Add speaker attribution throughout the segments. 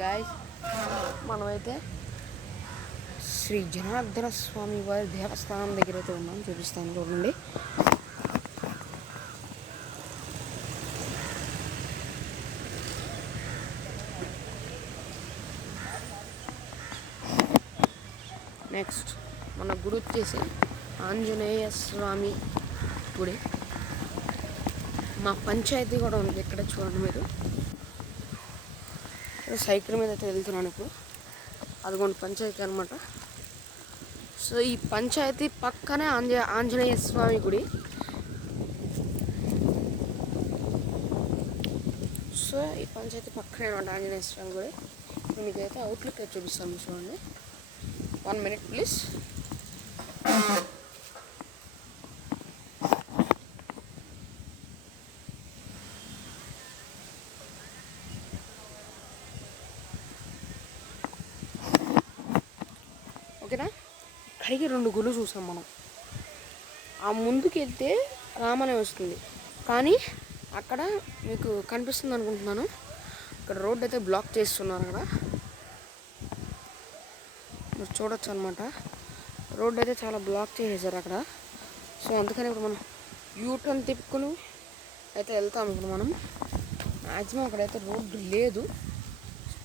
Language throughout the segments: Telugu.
Speaker 1: గాయస్ మనమైతే శ్రీ జనార్దన స్వామి వారి దేవస్థానం దగ్గర అయితే ఉన్నాం. చూపిస్తాను చూడండి. నెక్స్ట్ మన గుడి వచ్చేసి ఆంజనేయ స్వామి గుడి. మా పంచాయతీ కూడా ఉంది. ఇక్కడ చూడండి మీరు? సైకిల్ మీద అయితే వెళ్తున్నాను ఇప్పుడు. అదిగోండి పంచాయతీ అనమాట సో ఈ పంచాయతీ పక్కనే ఆంజ ఆంజనేయ స్వామి గుడి. సో ఈ పంచాయతీ పక్కనే అనమాట ఆంజనేయ స్వామి గుడి. మీకైతే అవుట్లుక్ అయితే చూపిస్తాను చూడండి. వన్ మినిట్ ప్లీజ్ ఓకేనా? ఇక్కడికి రెండు గుళ్ళు చూసాం మనం. ఆ ముందుకు వెళ్తే రామాలయం వస్తుంది. కానీ అక్కడ మీకు కనిపిస్తుంది అనుకుంటున్నాను. ఇక్కడ రోడ్ అయితే బ్లాక్ చేస్తున్నారు అక్కడ మీరు చూడొచ్చు అనమాట రోడ్ అయితే చాలా బ్లాక్ చేసేసారు అక్కడ. సో అందుకని ఇప్పుడు మనం యూటర్న్ తిప్పుకుని అయితే వెళ్తాం ఇప్పుడు మనం. మ్యాక్సిమం అక్కడైతే రోడ్డు లేదు.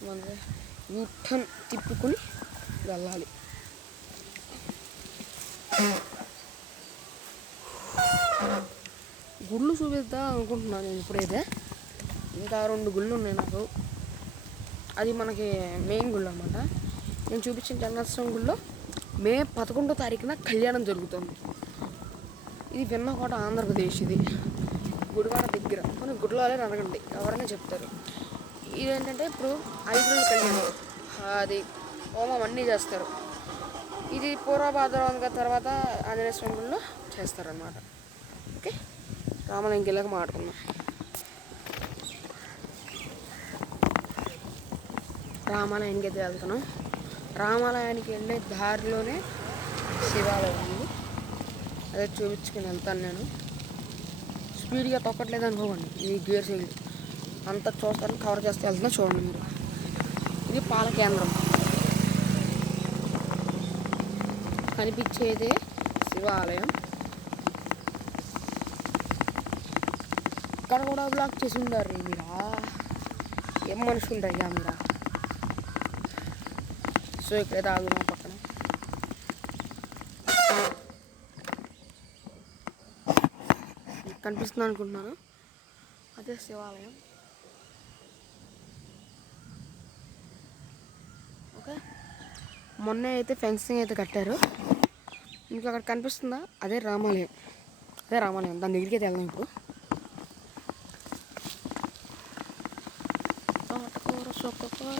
Speaker 1: మన యూటర్న్ తిప్పుకుని వెళ్ళాలి. గుళ్ళు చూపిద్దాం అనుకుంటున్నాను నేను ఇప్పుడైతే. ఇంకా రెండు గుళ్ళు ఉన్నాయి నాకు. అది మనకి మెయిన్ గుళ్ళు అనమాట నేను చూపించిన జన్మాష్టమి గుళ్ళో మే పదకొండో తారీఖున కళ్యాణం జరుగుతుంది. ఇది విన్నకోట ఆంధ్రప్రదేశ్ ఇది. గుడివాడ దగ్గర. కొన్ని గుడిలోనే అడగండి ఎవరైనా చెప్తారు. ఇదేంటంటే ఇప్పుడు ఐదు రోజులు కళ్యాణం. అది హోమం అన్నీ చేస్తారు. ఇది పూర్వభాద్రవంగా తర్వాత ఆంజనేయ స్వామి గుడిలో చేస్తారనమాట ఓకే? రామలింగ వెళ్ళాక మాట్లాడుకుందాం. రామాలయానికి అయితే వెళ్తున్నాం. రామాలయానికి వెళ్ళే దారిలోనే శివాలయం ఉంది. అదే చూపించుకుని వెళ్తాను నేను. స్పీడ్గా తొక్కట్లేదు అనుకోకండి. ఇది గేర్ సైడ్ అంతా చూస్తాను కవర్ చేస్తే వెళ్తున్నా చూడండి మీరు. ఇది పాల కేంద్రం కనిపించేదే శివాలయం. ఇక్కడ కూడా బ్లాక్ చేసి ఉండారు మీరా? ఏం మనుషులు అయ్యా మీరా? సో ఇక్కడైతే ఆగున్నాం పక్కన. కనిపిస్తుంది అనుకుంటున్నాను. అదే శివాలయం. ఓకే. మొన్న అయితే ఫెన్సింగ్ అయితే కట్టారు. మీకు అక్కడ కనిపిస్తుందా? అదే రామాలయం. అదే రామాలయం. దాని దగ్గరికి అయితే వెళ్దాం ఇప్పుడు. తోటకూర సొక్కకూర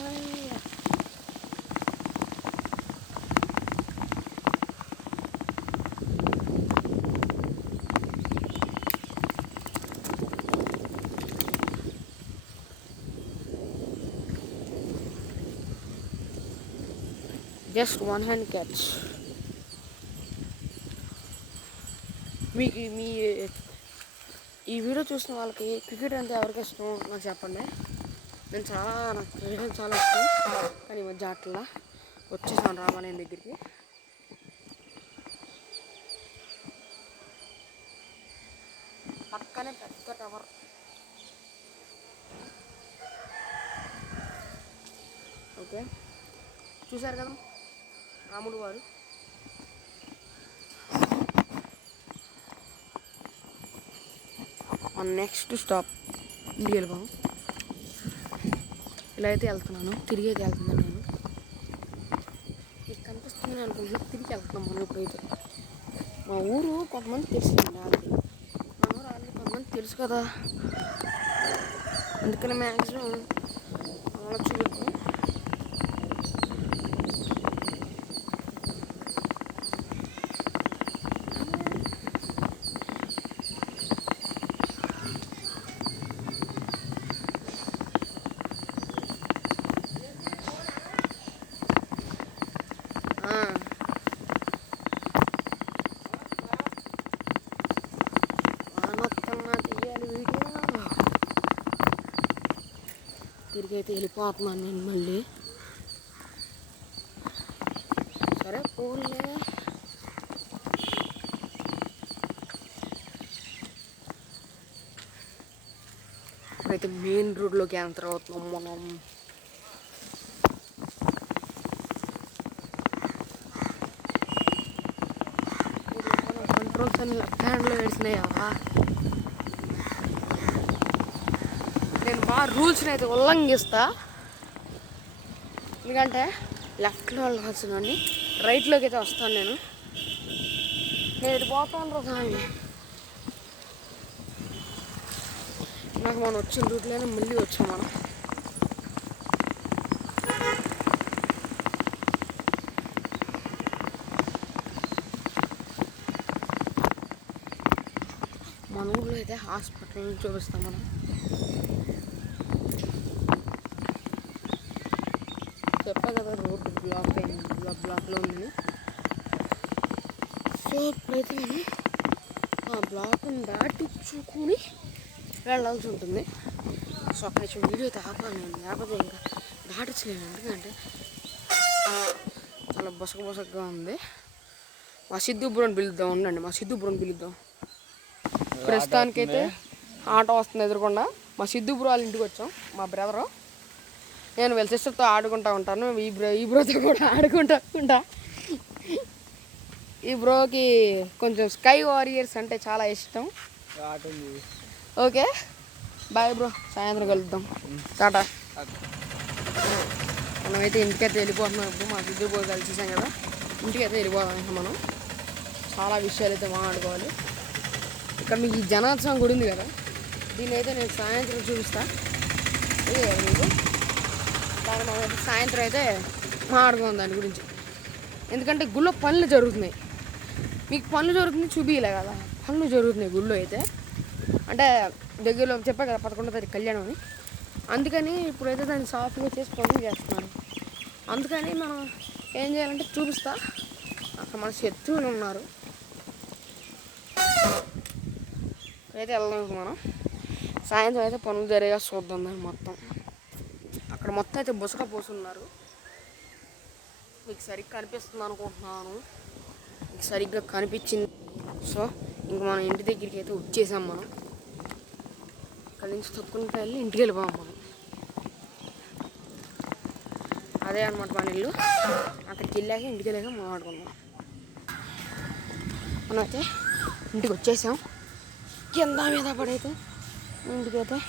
Speaker 1: జస్ట్ వన్ హ్యాండ్ క్యాచ్ మీకు మీ ఈ వీడియో చూసిన వాళ్ళకి క్రికెట్ అంటే ఎవరికి ఇష్టం? నాకు చెప్పండి. నేను చాలా నాకు క్రికెట్ చాలా ఇష్టం. కానీ ఈ మధ్య అట్లా వచ్చేసాను రామాలయం దగ్గరికి. పక్కనే పెద్ద టవర్. ఓకే. చూశారు కదా రాముడు వారు? మన నెక్స్ట్ స్టాప్ ఇంటికి వెళ్ళిపోయాం ఇలా అయితే వెళ్తున్నాను. తిరిగి అయితే వెళ్తున్నాను నేను. మీకు కనిపిస్తుంది అనుకుంటున్నా. తిరిగి వెళ్తున్నాం మనం ఇప్పుడైతే. మా ఊరు కొంతమంది తెలిసిందండి ఆల్రెడీ మా ఊరు ఆల్రెడీ కొంతమంది తెలుసు కదా. అందుకని మ్యాక్సిమం అలా ఆ. తిరిగి అయితే వెళ్ళిపోతున్నాను నేను మళ్ళీ. సరే పోలే ఇప్పుడైతే మెయిన్ రోడ్లోకి ఎంటర్ అవుతున్నాం మనం. కంట్రోల్స్ అన్ని లెఫ్ట్ హ్యాండ్లో వేసినాయా ఆ రూల్స్ని అయితే ఉల్లంఘిస్తా. ఎందుకంటే లెఫ్ట్లో వెళ్ళాల్సిన రైట్లోకి అయితే వస్తాను నేను. నేను పోతాను కానీ నాకు మనం వచ్చిన రూట్లోనే మళ్ళీ వచ్చాం మనం. మన ఊళ్ళో అయితే హాస్పిటల్ చూపిస్తాం మనం చెప్పా కదా రోడ్డు బ్లాక్ అయింది బ్లాక్ బ్లాక్లో ఉంది. సో ఇప్పుడైతే మనం ఆ బ్లాక్ని దాటించుకొని వెళ్ళాల్సి ఉంటుంది. సో అక్కడ నుంచి వీడియో ఆపాలి నేను లేకపోతే ఇంకా దాటించలేను ఎందుకంటే చాలా బసక బసకగా ఉంది. మా సిద్ధుపురం పిలుద్దాం ఉండండి. మా సిద్ధుపురం పిలుద్దాం. ప్రస్తుతానికైతే ఆటో వస్తుంది ఎదురుకుండా. మా సిద్ధుపురం వాళ్ళ ఇంటికి వచ్చాం. మా బ్రదరు. నేను వీళ్ళ సిస్టర్తో ఆడుకుంటూ ఉంటాను. ఈ బ్రో ఈ బ్రోతో కూడా ఆడుకుంటూ ఉంటా. ఈ బ్రోకి కొంచెం స్కై వారియర్స్ అంటే చాలా ఇష్టం. ఓకే? బాయ్ బ్రో సాయంత్రం కలుద్దాం. టాటా. మనమైతే ఇంటికైతే వెళ్ళిపోతున్నాం ఇప్పుడు. మా ఇద్దరు పోయి కలిసేసాం కదా. ఇంటికైతే వెళ్ళిపోదాం ఇంకా మనం. చాలా విషయాలు అయితే మాట్లాడుకోవాలి. ఇక్కడ మీకు ఈ జనాత్సవం గుడి ఉంది కదా. దీన్ని అయితే నేను సాయంత్రం చూపిస్తాను మీకు? మనం సాయంత్రం అయితే మాట్లాడుకుందాం దాని గురించి. ఎందుకంటే గుళ్ళో పనులు జరుగుతున్నాయి. మీకు పనులు జరుగుతుంది చూపించలే కదా. పనులు జరుగుతున్నాయి గుళ్ళో అయితే. అంటే దగ్గరలో చెప్పా కదా పదకొండో తారీఖు కళ్యాణం అని. అందుకని ఇప్పుడైతే దాన్ని సాఫ్ట్గా చేసి పనులు చేస్తున్నాను. అందుకని మనం ఏం చేయాలంటే చూపిస్తా. అక్కడ మన శత్రువులు ఉన్నారు. అయితే వెళ్దాం మనం సాయంత్రం అయితే పనులు జరిగా చూద్దాం దాన్ని మొత్తం. అక్కడ మొత్తం అయితే బుసక పోసున్నారు. మీకు సరిగ్గా కనిపిస్తుంది అనుకుంటున్నాను. మీకు సరిగ్గా కనిపించింది. సో ఇంక మనం ఇంటి దగ్గరికి అయితే వచ్చేసాం మనం. అక్కడి నుంచి తొక్కుంటూ వెళ్ళి ఇంటికి వెళ్ళిపోయాం మనం. అదే అనమాట మన ఇల్లు. అక్కడికి వెళ్ళాక ఇంటికి వెళ్ళాక మాట్లాడుకుందాం మనం అయితే ఇంటికి వచ్చేసాం. కింద మీద పడైతే ఇంటికైతే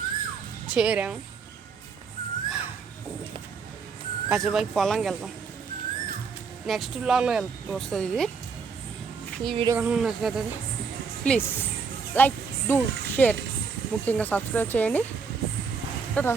Speaker 1: చేరాము కాసేపు పొలంకి వెళ్తాం నెక్స్ట్ బ్లాగ్లో వెళ్ వస్తుంది ఇది. ఈ వీడియో కనుక నచ్చినట్లయితే ప్లీజ్ లైక్ డూ షేర్ ముఖ్యంగా సబ్స్క్రైబ్ చేయండి. టాటా.